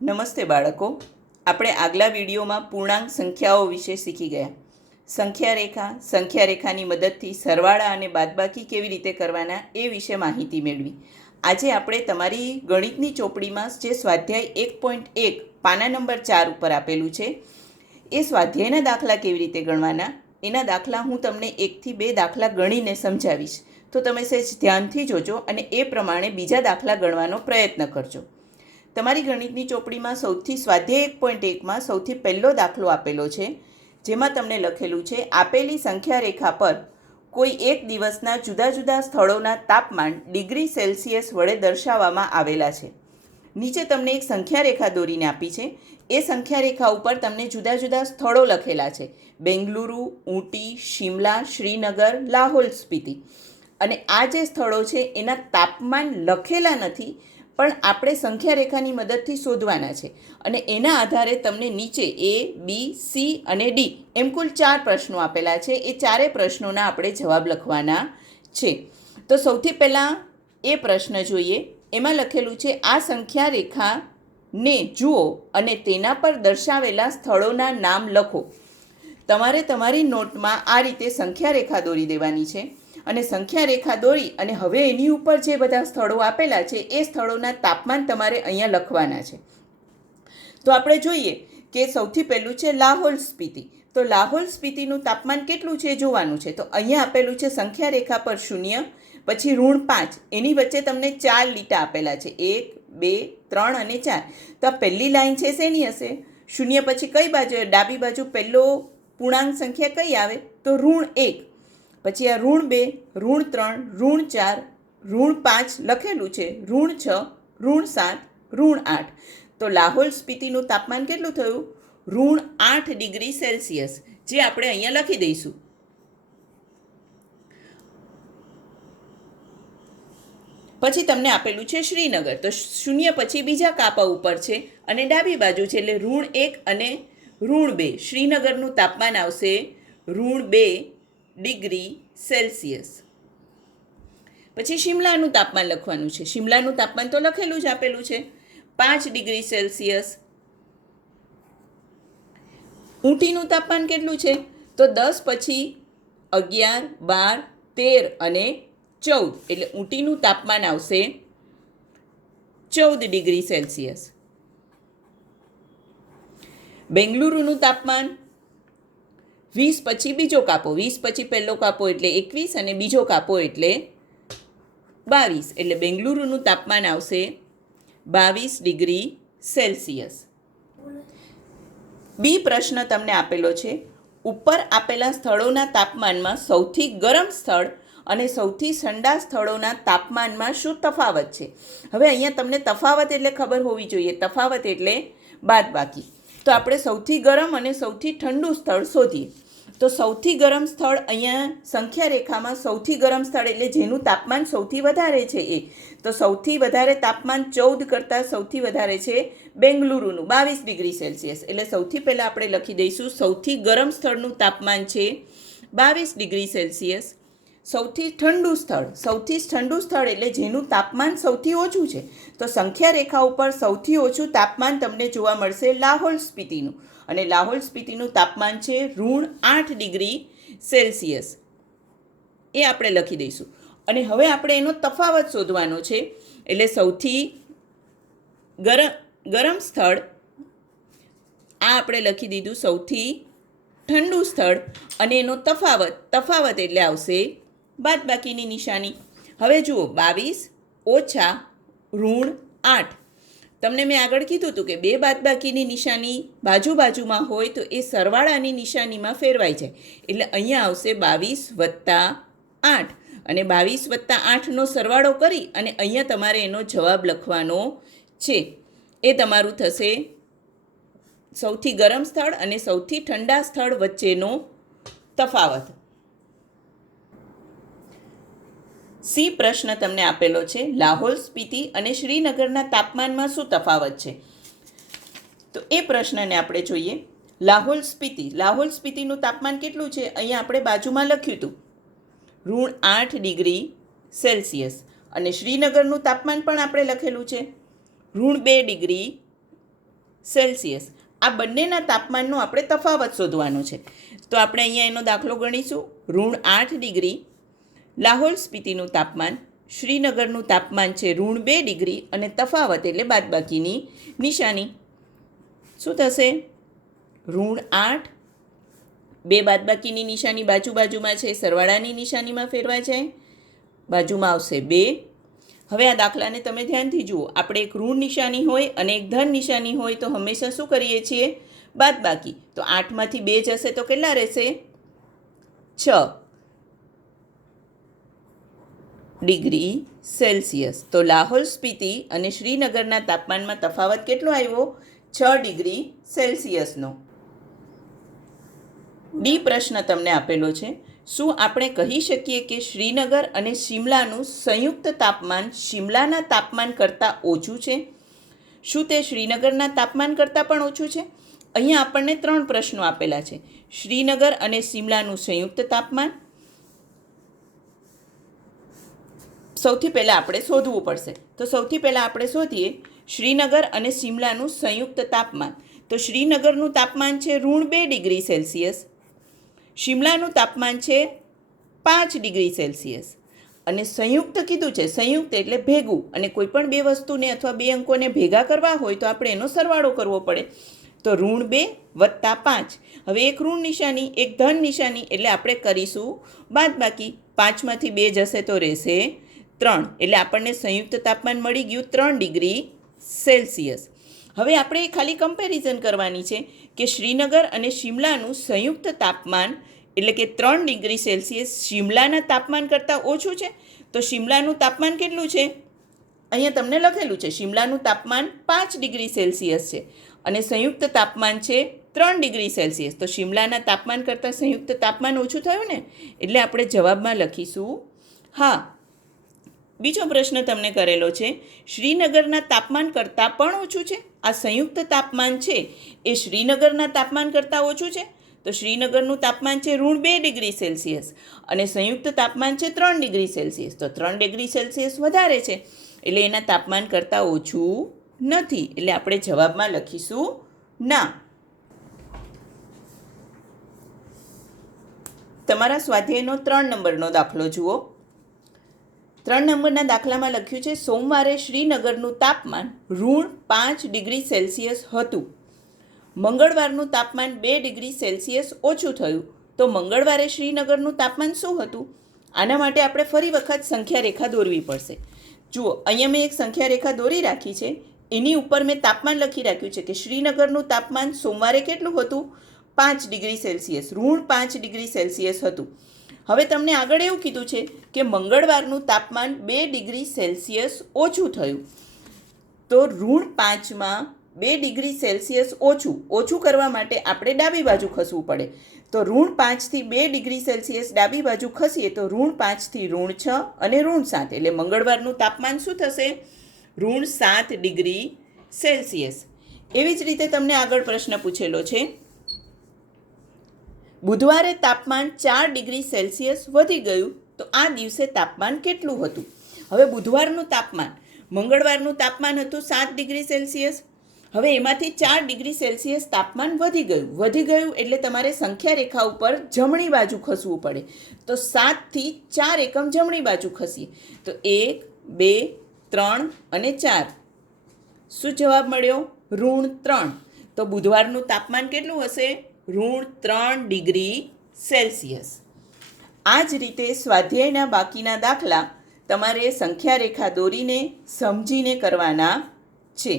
નમસ્તે બાળકો, આપણે આગલા વિડીયોમાં પૂર્ણાંક સંખ્યાઓ વિશે શીખી ગયા. સંખ્યા રેખાની મદદથી સરવાળા અને બાદબાકી કેવી રીતે કરવાના એ વિશે માહિતી મેળવી. આજે આપણે તમારી ગણિતની ચોપડીમાં જે સ્વાધ્યાય 1.1 પાના નંબર 4 ઉપર આપેલું છે એ સ્વાધ્યાયના દાખલા કેવી રીતે ગણવાના એના દાખલા હું તમને 1 થી 2 દાખલા ગણીને સમજાવીશ. તો તમે સહેજ ધ્યાનથી જોજો અને એ પ્રમાણે બીજા દાખલા ગણવાનો પ્રયત્ન કરજો. તમારી ગણિતની ચોપડીમાં સ્વાધ્યાય 1.1માં સૌથી પહેલો દાખલો આપેલો છે, જેમાં તમને લખેલું છે આપેલી સંખ્યા રેખા પર કોઈ એક દિવસના જુદા જુદા સ્થળોના તાપમાન ડિગ્રી સેલ્સિયસ વડે દર્શાવવામાં આવેલા છે. નીચે તમને એક સંખ્યા રેખા દોરીને આપી છે. એ સંખ્યા રેખા ઉપર તમને જુદા જુદા સ્થળો લખેલા છે: બેંગલુરુ, ઊટી, શિમલા, શ્રીનગર, લાહોલ સ્પીતિ. અને આ જે સ્થળો છે એના તાપમાન લખેલા નથી, પણ આપણે સંખ્યા રેખાની મદદથી શોધવાના છે. અને એના આધારે તમને નીચે A, B, C અને D એમ કુલ 4 પ્રશ્નો આપેલા છે. એ ચારે પ્રશ્નોના આપણે જવાબ લખવાના છે. તો સૌથી પહેલાં એ પ્રશ્ન જોઈએ. એમાં લખેલું છે આ સંખ્યા રેખાને જુઓ અને તેના પર દર્શાવેલા સ્થળોના નામ લખો. તમારે તમારી નોટમાં આ રીતે સંખ્યા રેખા દોરી દેવાની છે અને સંખ્યા રેખા દોરી અને હવે એની ઉપર જે બધા સ્થળો આપેલા છે એ સ્થળોના તાપમાન તમારે અહીંયા લખવાના છે. તો આપણે જોઈએ કે સૌથી પહેલું છે લાહોલ સ્પીતિ. તો લાહોલ સ્પીતિનું તાપમાન કેટલું છે જોવાનું છે. તો અહીંયા આપેલું છે સંખ્યા રેખા પર 0, પછી -5, એની વચ્ચે તમને 4 લીટા આપેલા છે, 1, 2, 3 અને 4. તો આ પહેલી લાઈન છે શેની હશે? 0 પછી કઈ બાજુ? ડાબી બાજુ પહેલો પૂર્ણાંક સંખ્યા કઈ આવે? તો -1. પછી આ -2, -3, -4, -5 લખેલું છે, -6, -7, -8. તો લાહોલ સ્પીતિનું તાપમાન કેટલું થયું? -8 ડિગ્રી સેલ્સિયસ, જે આપણે અહીંયા લખી દઈશું. પછી તમને આપેલું છે શ્રીનગર. તો 0 પછી બીજા કાપા ઉપર છે અને ડાબી બાજુ છે એટલે -1 અને -2. શ્રીનગરનું તાપમાન આવશે -2 ડિગ્રી સેલ્સિયસ. પછી શિમલાનું તાપમાન લખવાનું છે. શિમલાનું તાપમાન તો લખેલું જ આપેલું છે, 5 ડિગ્રી સેલ્સિયસ. ઊંટીનું તાપમાન કેટલું છે? તો 10 પછી 11, 12, 13 અને 14, એટલે ઊંટીનું તાપમાન આવશે 14 ડિગ્રી સેલ્સિયસ. બેંગલુરુનું તાપમાન 20 પછી બીજો કાપો, 20 પછી પહેલો કાપો એટલે 21 અને બીજો કાપો એટલે 22, એટલે બેંગલુરુનું તાપમાન આવશે 22 ડિગ્રી સેલ્સિયસ. બી પ્રશ્ન તમને આપેલો છે. ઉપર આપેલા સ્થળોના તાપમાનમાં સૌથી ગરમ સ્થળ અને સૌથી ઠંડા સ્થળોના તાપમાનમાં શું તફાવત છે? હવે અહીંયા તમને તફાવત એટલે ખબર હોવી જોઈએ. તફાવત એટલે બાદબાકી. તો આપણે સૌથી ગરમ અને સૌથી ઠંડુ સ્થળ શોધીએ. તો સૌથી ગરમ સ્થળ અહીંયા સંખ્યા રેખામાં સૌથી ગરમ સ્થળ એટલે જેનું તાપમાન સૌથી વધારે છે એ. તો સૌથી વધારે તાપમાન 14 કરતાં સૌથી વધારે છે બેંગલુરુનું, 22 ડિગ્રી સેલ્સિયસ. એટલે સૌથી પહેલાં આપણે લખી દઈશું સૌથી ગરમ સ્થળનું તાપમાન છે 22 ડિગ્રી સેલ્સિયસ. સૌથી ઠંડુ સ્થળ એટલે જેનું તાપમાન સૌથી ઓછું છે. તો સંખ્યા રેખા ઉપર સૌથી ઓછું તાપમાન તમને જોવા મળશે લાહોલ સ્પીતિનું, અને લાહોલ સ્પીતિનું તાપમાન છે -8 ડિગ્રી સેલ્સિયસ. એ આપણે લખી દઈશું. અને હવે આપણે એનો તફાવત શોધવાનો છે. એટલે સૌથી ગરમ સ્થળ આ આપણે લખી દીધું, સૌથી ઠંડુ સ્થળ, અને એનો તફાવત એટલે આવશે બાદબાકીની નિશાની. હવે જુઓ, 22 ઓછા -8. તમને મેં આગળ કીધું હતું કે બે બાદબાકીની નિશાની બાજુમાં હોય તો એ સરવાળાની નિશાનીમાં ફેરવાઈ જાય. એટલે અહીંયા આવશે 22 + 8, અને 22 + 8નો સરવાળો કરી અને અહીંયા તમારે એનો જવાબ લખવાનો છે. એ તમારું થશે સૌથી ગરમ સ્થળ અને સૌથી ઠંડા સ્થળ વચ્ચેનો તફાવત. સી પ્રશ્ન તમને આપેલો છે. લાહોલ સ્પીતિ અને શ્રીનગરના તાપમાનમાં શું તફાવત છે? તો એ પ્રશ્નને આપણે જોઈએ. લાહોલ સ્પીતિનું તાપમાન કેટલું છે? અહીંયા આપણે બાજુમાં લખ્યું હતું, -8 ડિગ્રી સેલ્સિયસ. અને શ્રીનગરનું તાપમાન પણ આપણે લખેલું છે, -2 ડિગ્રી સેલ્સિયસ. આ બંનેના તાપમાનનો આપણે તફાવત શોધવાનો છે. તો આપણે અહીંયા એનો દાખલો ગણીશું. -8 ડિગ્રી લાહોલ સ્પીતિનું તાપમાન, શ્રીનગરનું તાપમાન છે -2 ડિગ્રી અને તફાવત એટલે બાદબાકીની નિશાની. શું થશે? -8, 2 બાદબાકીની નિશાની બાજુમાં છે, સરવાળાની નિશાનીમાં ફેરવાય જાય, બાજુમાં આવશે 2. હવે આ દાખલાને તમે ધ્યાનથી જુઓ. આપણે એક ઋણ નિશાની હોય અને એક ધન નિશાની હોય તો હંમેશા શું કરીએ છીએ? બાદબાકી. તો 8માંથી 2 જશે તો કેટલા રહેશે? 6 ડિગ્રી સેલ્સિયસ. તો લાહોલ સ્પીતિ અને શ્રીનગરના તાપમાનમાં તફાવત કેટલો આવ્યો? 6 ડિગ્રી સેલ્સિયસનો. ડી પ્રશ્ન તમને આપેલો છે. શું આપણે કહી શકીએ કે શ્રીનગર અને શિમલાનું સંયુક્ત તાપમાન શિમલાના તાપમાન કરતાં ઓછું છે? શું તે શ્રીનગરના તાપમાન કરતાં પણ ઓછું છે? અહીંયા આપણને 3 પ્રશ્નો આપેલા છે. શ્રીનગર અને શિમલાનું સંયુક્ત તાપમાન સૌથી પહેલાં આપણે શોધવું પડશે. તો સૌથી પહેલાં આપણે શોધીએ શ્રીનગર અને શિમલાનું સંયુક્ત તાપમાન. તો શ્રીનગરનું તાપમાન છે -2 ડિગ્રી સેલ્સિયસ, શિમલાનું તાપમાન છે 5 ડિગ્રી સેલ્સિયસ. અને સંયુક્ત કીધું છે. સંયુક્ત એટલે ભેગું, અને કોઈ પણ 2 વસ્તુને અથવા 2 અંકોને ભેગા કરવા હોય તો આપણે એનો સરવાળો કરવો પડે. તો -2 + 5. હવે એક ઋણ નિશાની એક ધન નિશાની એટલે આપણે કરીશું બાદબાકી. 5માંથી 2 જશે તો રહેશે 3. એટલે આપણને સંયુક્ત તાપમાન મળી ગયું 3 ડિગ્રી સેલ્સિયસ. હવે આપણે ખાલી કમ્પેરિઝન કરવાની છે કે શ્રીનગર અને શિમલાનું સંયુક્ત તાપમાન એટલે કે 3 ડિગ્રી સેલ્સિયસ શિમલાના તાપમાન કરતાં ઓછું છે. તો શિમલાનું તાપમાન કેટલું છે? અહીંયા તમને લખેલું છે. શિમલાનું તાપમાન 5 ડિગ્રી સેલ્સિયસ છે અને સંયુક્ત તાપમાન છે 3 ડિગ્રી સેલ્સિયસ. તો શિમલાના તાપમાન કરતાં સંયુક્ત તાપમાન ઓછું થયું ને, એટલે આપણે જવાબમાં લખીશું હા. બીજો પ્રશ્ન તમને કરેલો છે. શ્રીનગરના તાપમાન કરતાં પણ ઓછું છે. આ સંયુક્ત તાપમાન છે એ શ્રીનગરના તાપમાન કરતાં ઓછું છે. તો શ્રીનગરનું તાપમાન છે -2 ડિગ્રી સેલ્સિયસ અને સંયુક્ત તાપમાન છે 3 ડિગ્રી સેલ્સિયસ. તો 3 ડિગ્રી સેલ્સિયસ વધારે છે એટલે એના તાપમાન કરતાં ઓછું નથી. એટલે આપણે જવાબમાં લખીશું ના. તમારા સ્વાધ્યાયનો 3 નંબરનો દાખલો જુઓ. 3 નંબરના દાખલામાં લખ્યું છે સોમવારે શ્રીનગરનું તાપમાન -5 ડિગ્રી સેલ્સિયસ હતું. મંગળવારનું તાપમાન 2 ડિગ્રી સેલ્સિયસ ઓછું થયું. તો મંગળવારે શ્રીનગરનું તાપમાન શું હતું? આના માટે આપણે ફરી વખત સંખ્યા રેખા દોરવી પડશે. જુઓ, અહીંયા મેં એક સંખ્યા રેખા દોરી રાખી છે. એની ઉપર મેં તાપમાન લખી રાખ્યું છે કે શ્રીનગરનું તાપમાન સોમવારે કેટલું હતું? 5 ડિગ્રી સેલ્સિયસ, -5 ડિગ્રી સેલ્સિયસ હતું. હવે તમને આગળ એવું કીધું છે કે મંગળવારનું તાપમાન 2 ડિગ્રી સેલ્સિયસ ઓછું થયું. તો -5માં 2 ડિગ્રી સેલ્સિયસ ઓછું કરવા માટે આપણે ડાબી બાજુ ખસવું પડે. તો -5થી 2 ડિગ્રી સેલ્સિયસ ડાબી બાજુ ખસીએ તો -5થી -6 અને -7. એટલે મંગળવારનું તાપમાન શું થશે? -7 ડિગ્રી સેલ્સિયસ. એવી જ રીતે તમને આગળ પ્રશ્ન પૂછેલો છે. બુધવારે તાપમાન 4 ડિગ્રી સેલ્સિયસ વધી ગયું. તો આ દિવસે તાપમાન કેટલું હતું? હવે બુધવારનું તાપમાન, મંગળવારનું તાપમાન હતું 7 ડિગ્રી સેલ્સિયસ. હવે એમાંથી 4 ડિગ્રી સેલ્સિયસ તાપમાન વધી ગયું એટલે તમારે સંખ્યા રેખા ઉપર જમણી બાજુ ખસવું પડે. તો 7થી 4 એકમ જમણી બાજુ ખસીએ તો 1, 2, 3 અને 4. શું જવાબ મળ્યો? -3. તો બુધવારનું તાપમાન કેટલું હશે? -3 ડિગ્રી સેલ્સિયસ. આ જ રીતે સ્વાધ્યાયના બાકીના દાખલા તમારે સંખ્યા રેખા દોરીને સમજીને કરવાના છે.